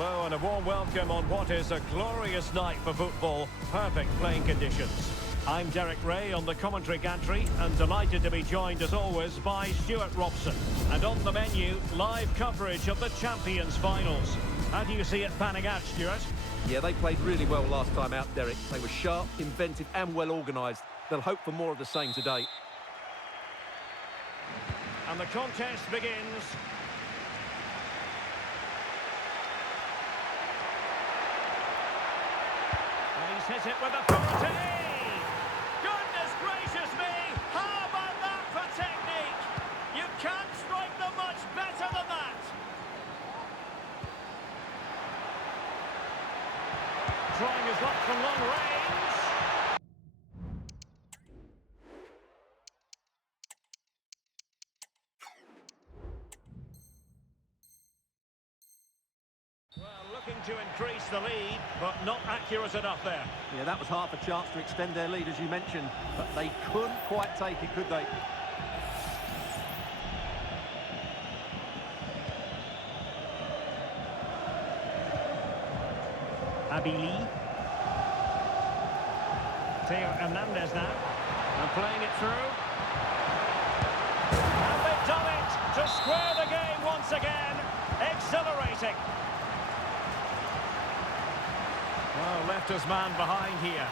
Hello and a warm welcome on what is a glorious night for football. Perfect playing conditions. I'm Derek Ray on the commentary gantry and delighted to be joined as always by Stuart Robson. And on the menu, live coverage of the Champions Finals. How do you see it panning out, Stuart? Yeah, they played really well last time out, Derek. They were sharp, inventive and well organised. They'll hope for more of the same today. And the contest begins. And he's hit it with authority! Goodness gracious me! How about that for technique? You can't strike them much better than that! Trying his luck from long range. Well, looking to increase the lead, but not accurate enough there. Yeah, that was half a chance to extend their lead, as you mentioned, but they couldn't quite take it, could they? Abili. Theo Hernandez now. And playing it through. And they've done it to square the game once again. Exhilarating. Well, left his man behind here.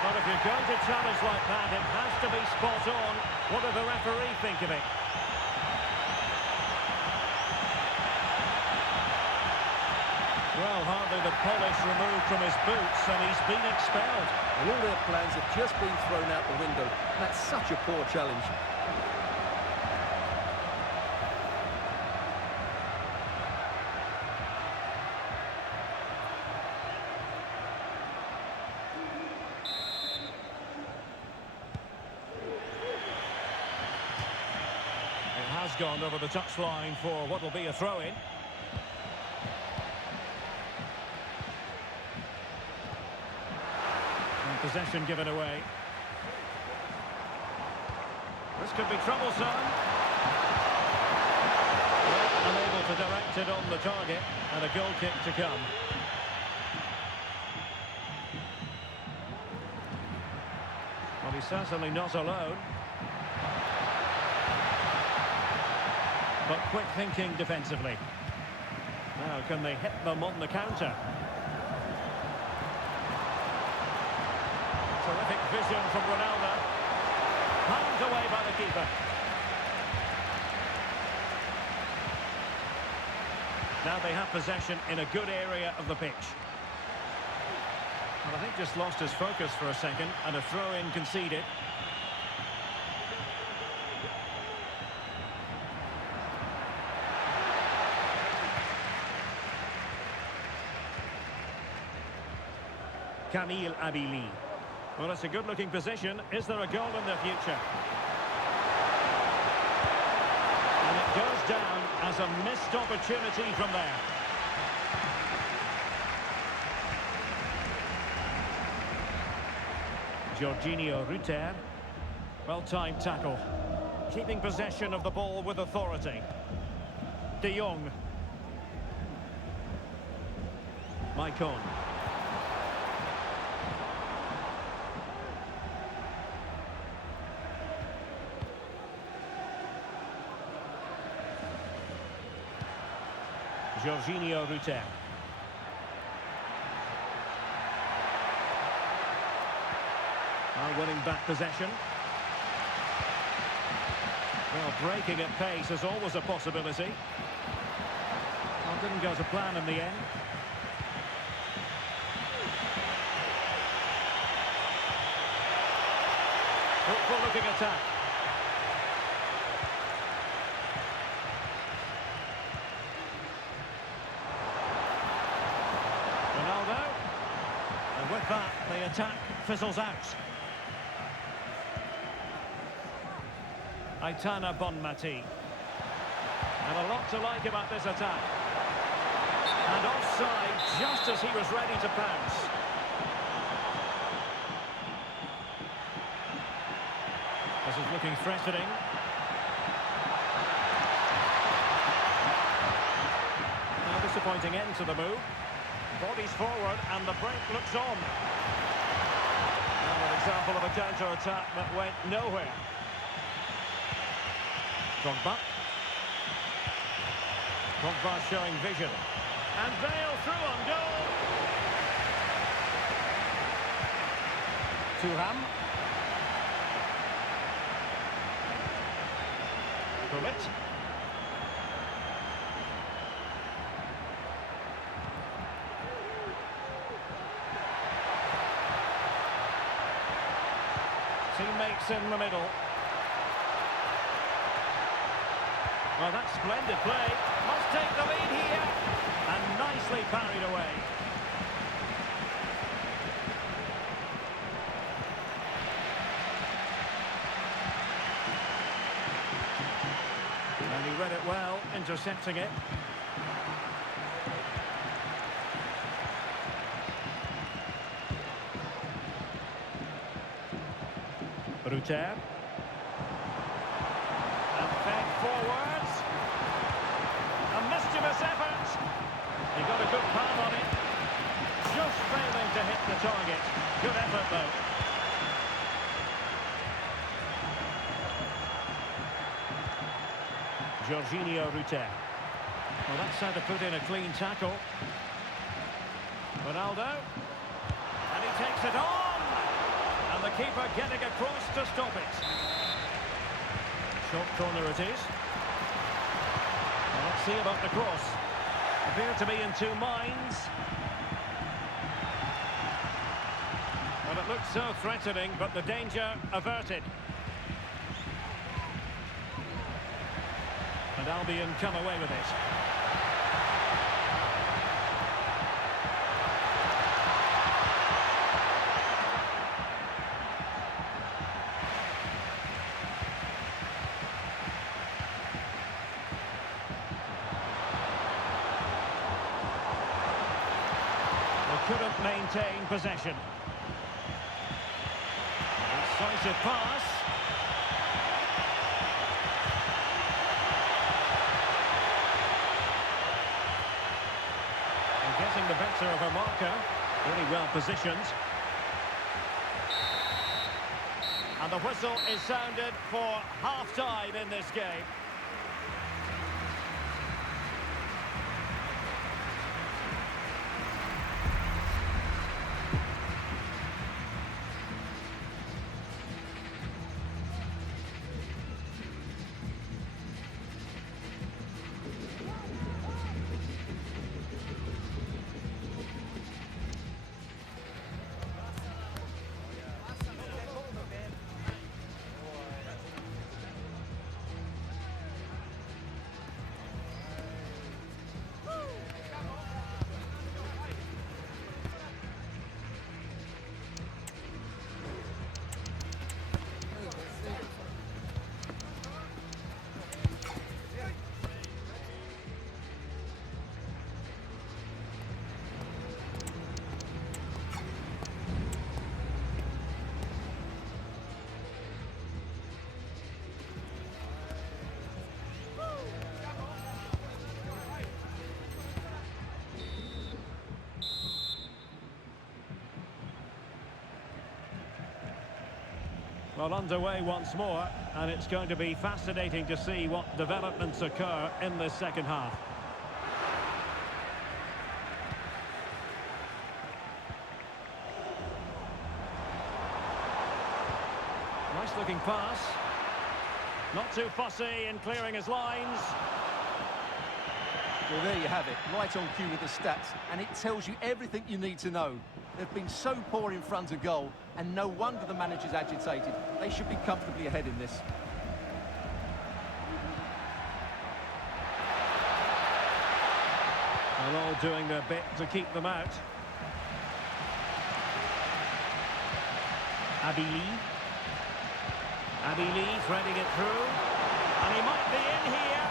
But if you're going to challenge like that, it has to be spot on. What did the referee think of it? Well, hardly the polish removed from his boots, and he's been expelled. And all their plans have just been thrown out the window. That's such a poor challenge. It has gone over the touchline for what will be a throw-in. Possession given away. This could be troublesome. Well, unable to direct it on the target, and a goal kick to come. Well, he's certainly not alone. But quick thinking defensively. Now, can they hit them on the counter? Terrific vision from Ronaldo. Palmed away by the keeper. Now they have possession in a good area of the pitch. Well, I think just lost his focus for a second, and a throw-in conceded. Kamil Abili. Well, it's a good-looking position. Is there a goal in the future? And it goes down as a missed opportunity from there. Jorginho Rutter. Well-timed tackle. Keeping possession of the ball with authority. De Jong. Maicon. Jorginho Rutter. Now winning back possession. Well, breaking at pace is always a possibility. Well, didn't go to plan in the end. Hopeful looking attack. And with that, the attack fizzles out. Aitana Bonmati. And a lot to like about this attack. And offside just as he was ready to pounce. This is looking threatening. disappointing end to the move. Bodies forward and the break looks on. Now an example of a counter-attack that went nowhere. Drogba. Drogba showing vision. And Bale through on goal. Thuram. Gullit. Teammates in the middle. Well, that's splendid play. Must take the lead here. And nicely parried away. And he read it well, intercepting it. Ruter. And fed forwards. A mischievous effort. He got a good palm on it. Just failing to hit the target. Good effort though. Jorginho Ruter. Well, that's how to put in a clean tackle. Ronaldo. And he takes it on. And the keeper getting across to stop it. Short corner it is. Well, let's see about the cross. Appear to be in two minds. Well, it looked so threatening, but the danger averted. And Albion come away with it. Couldn't maintain possession. Decisive pass. And getting the better of a marker. Really well positioned. And the whistle is sounded for half-time in this game. Well, underway once more, and it's going to be fascinating to see what developments occur in this second half. Nice looking pass. Not too fussy in clearing his lines. Well, there you have it, right on cue with the stats, and it tells you everything you need to know. They've been so poor in front of goal, and no wonder the manager's agitated. They should be comfortably ahead in this. They're all doing their bit to keep them out. Abili. Abili threading it through. And he might be in here.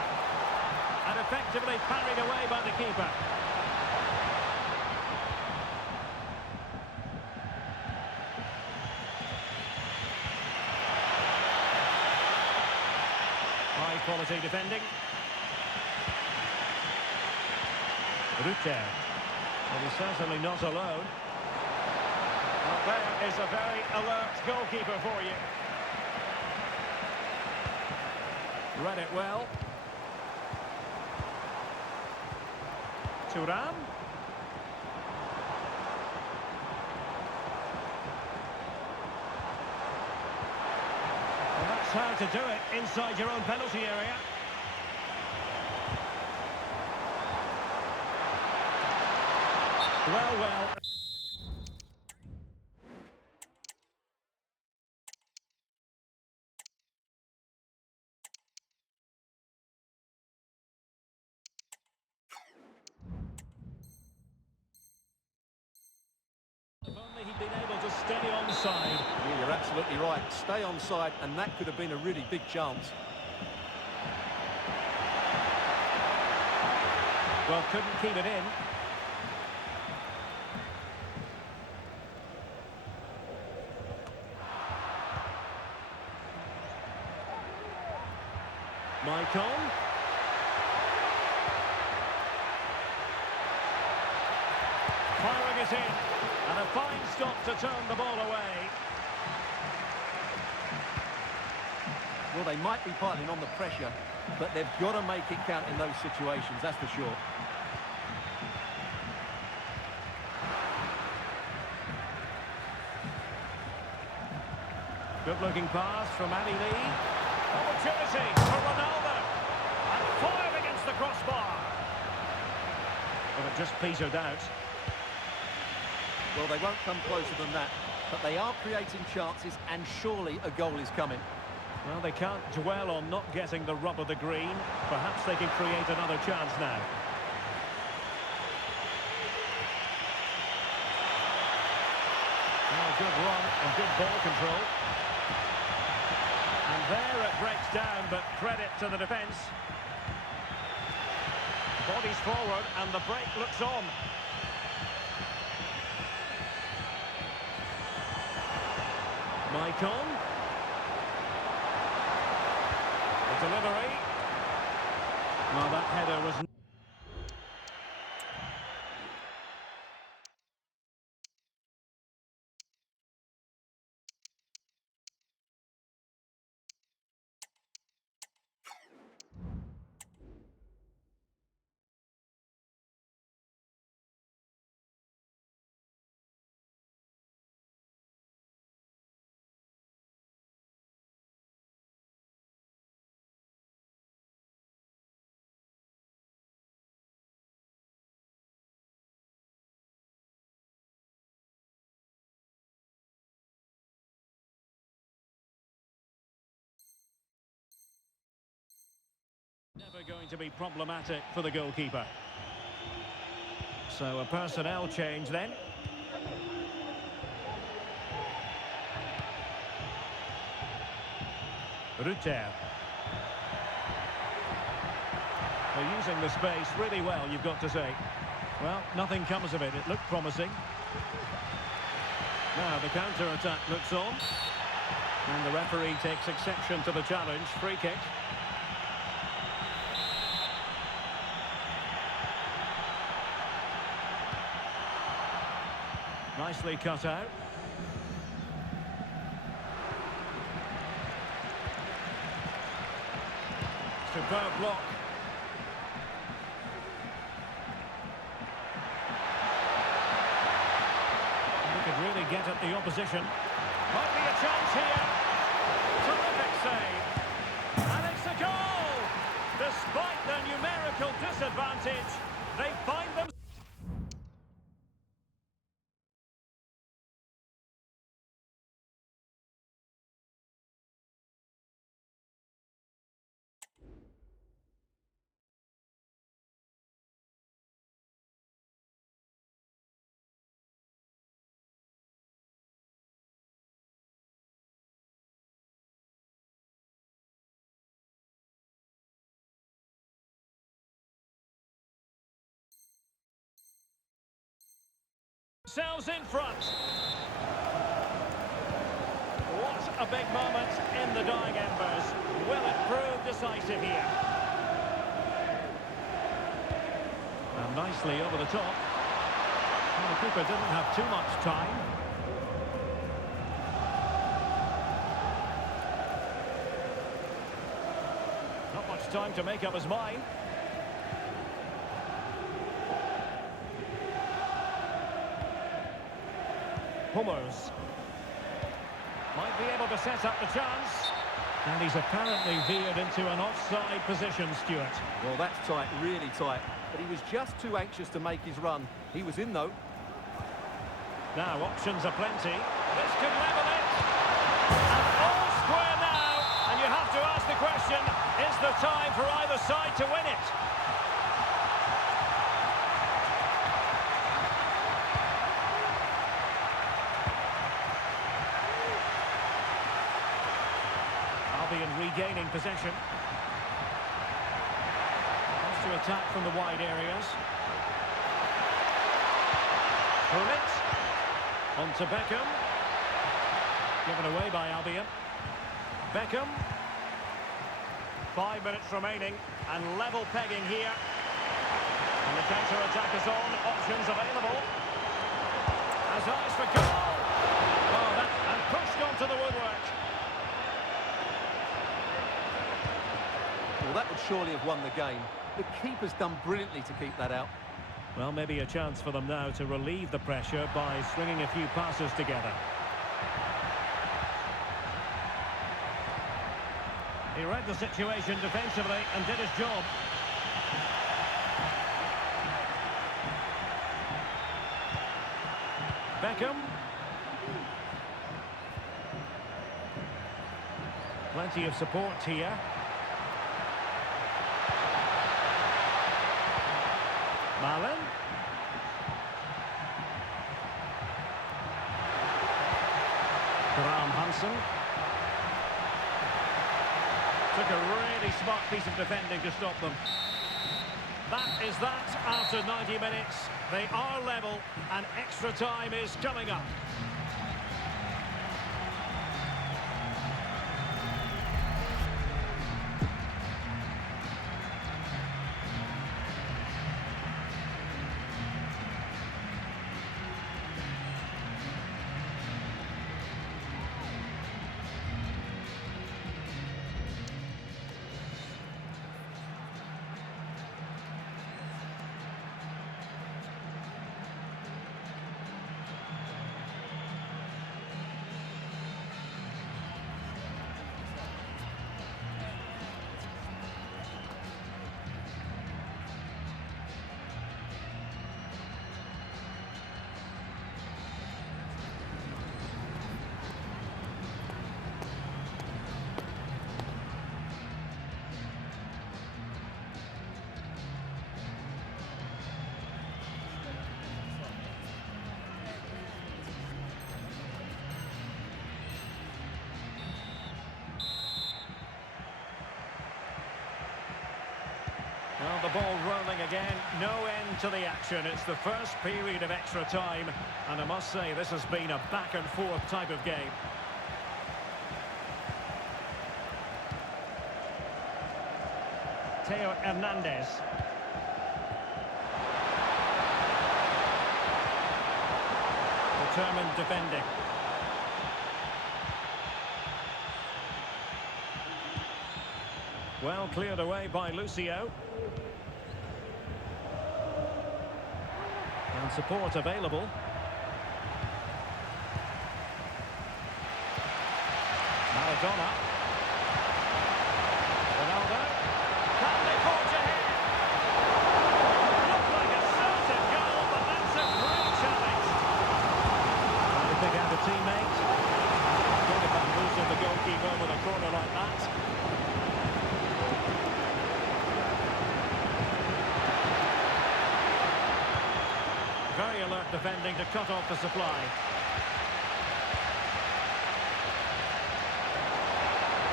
And effectively parried away by the keeper. High quality defending. Rutter. Well, he's certainly not alone. Well, there is a very alert goalkeeper for you. Read it well. Thuram. Well, that's how to do it inside your own penalty area. Well. If only he'd been able to stay onside. Yeah, you're absolutely right. Stay onside, and that could have been a really big chance. Well, couldn't keep it in. Maicon. Firing it in. And a fine stop to turn the ball away. Well, they might be piling on the pressure, but they've got to make it count in those situations, that's for sure. Good-looking pass from Ali Lee. Opportunity for Ronaldo. And fired against the crossbar. Well, it just petered out. Well, they won't come closer than that, but they are creating chances, and surely a goal is coming. Well, they can't dwell on not getting the rub of the green. Perhaps they can create another chance now. Oh, good run and good ball control. And there it breaks down, but credit to the defence. Bodies forward, and the break looks on. Maicon. The delivery. Well, that header was... Never going to be problematic for the goalkeeper. So a personnel change then. Rutter. They're using the space really well, you've got to say. Well, nothing comes of it. It looked promising. Now the counter-attack looks on. And the referee takes exception to the challenge. Free kick. Nicely cut out. Superb block. He could really get at the opposition. Might be a chance here. Terrific save. And it's a goal! Despite their numerical disadvantage, they find them. Themselves in front. What a big moment in the dying embers. Will it prove decisive here? And nicely over the top. And the keeper didn't have too much time. Not much time to make up his mind. Hummels might be able to set up the chance. And he's apparently veered into an offside position, Stuart. Well, that's tight, really tight. But he was just too anxious to make his run. He was in, though. Now, options are plenty. This could level it. And all square now. And you have to ask the question, is the time for either side to win it? Albion regaining possession. Wants to attack from the wide areas. Gullit. On to Beckham. Given away by Albion. Beckham. 5 minutes remaining and level pegging here. And the counter-attack is on. Options available. Has eyes for goal. Oh, and pushed onto the woodwork. Well, that would surely have won the game. The keeper's done brilliantly to keep that out. Well, maybe a chance for them now to relieve the pressure by swinging a few passes together. He read the situation defensively and did his job. Beckham. Plenty of support here. Malen. Graham Hansen. Took a really smart piece of defending to stop them. That is that after 90 minutes. They are level and extra time is coming up. Well, the ball rolling again, no end to the action. It's the first period of extra time, and I must say this has been a back-and-forth type of game. Theo Hernandez. Determined defending. Well cleared away by Lucio. And support available. Maradona. Ronaldo. Can they forge ahead? Looked like a certain goal, but that's a great challenge. Trying to pick out a teammate. Good if I'm losing the goalkeeper with a corner like that. Very alert defending to cut off the supply.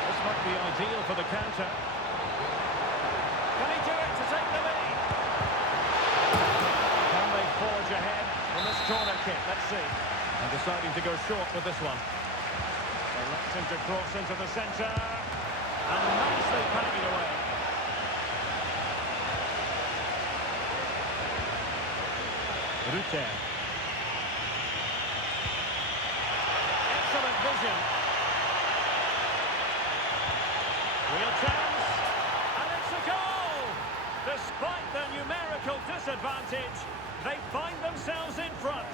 This might be ideal for the counter. Can he do it to take the lead? Can they forge ahead from this corner kick? Let's see. And deciding to go short with this one. Electing to cross into the centre. And nicely packing away. Rutter. Excellent vision. Real chance. And it's a goal! Despite the numerical disadvantage, they find themselves in front.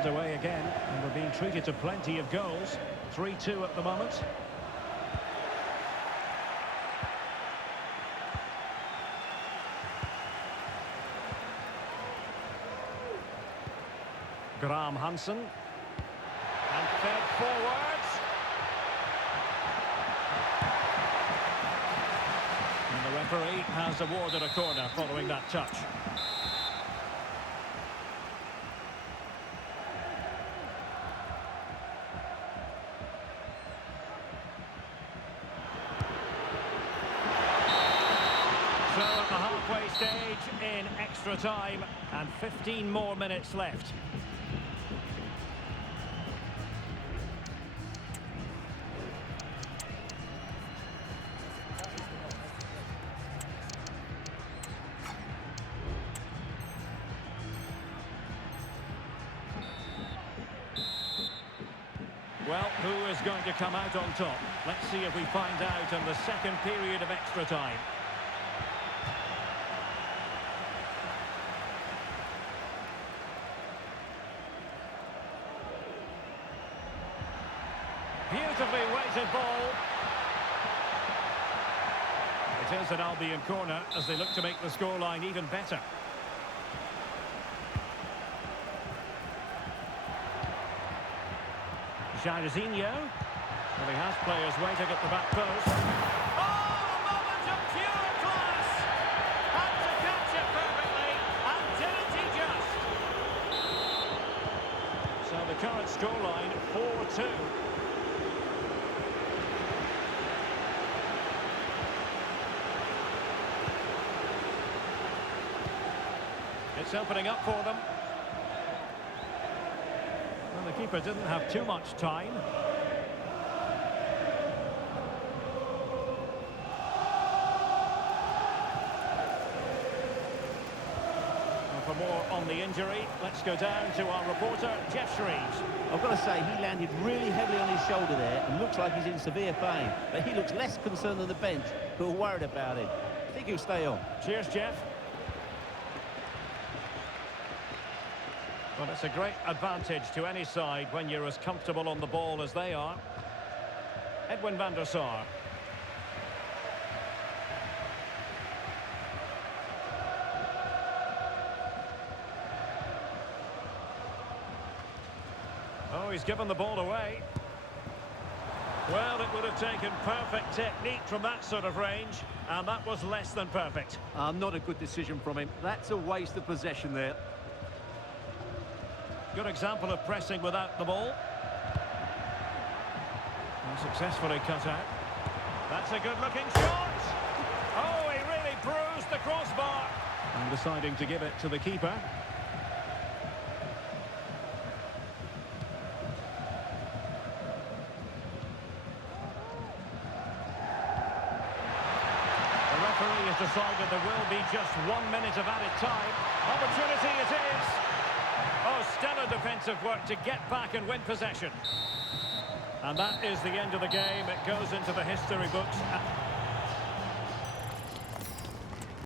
Underway again, and we're being treated to plenty of goals. 3-2 at the moment. Graham Hansen. And fed forwards. And the referee has awarded a corner following that touch. So at the halfway stage in extra time, and 15 more minutes left. Well, who is going to come out on top? Let's see if we find out in the second period of extra time. Beautifully weighted ball. It is an Albion corner as they look to make the scoreline even better. Jairzinho. Well, he has players waiting at the back post. Oh, a moment of pure class! Had to catch it perfectly, and didn't he just? So the current scoreline, 4-2. It's opening up for them. Well, the keeper didn't have too much time. And for more on the injury, let's go down to our reporter, Jeff Shreves. I've got to say, he landed really heavily on his shoulder there and looks like he's in severe pain. But he looks less concerned than the bench, who are worried about him. I think he'll stay on. Cheers, Jeff. Well, it's a great advantage to any side when you're as comfortable on the ball as they are. Edwin van der Sar. Oh, he's given the ball away. Well, it would have taken perfect technique from that sort of range, and that was less than perfect. Not a good decision from him. That's a waste of possession there. Good example of pressing without the ball. And successfully cut out. That's a good-looking shot. Oh, he really bruised the crossbar. And deciding to give it to the keeper. The referee has decided there will be just 1 minute of added time. Opportunity it is. Oh, stellar defensive work to get back and win possession. And that is the end of the game. It goes into the history books.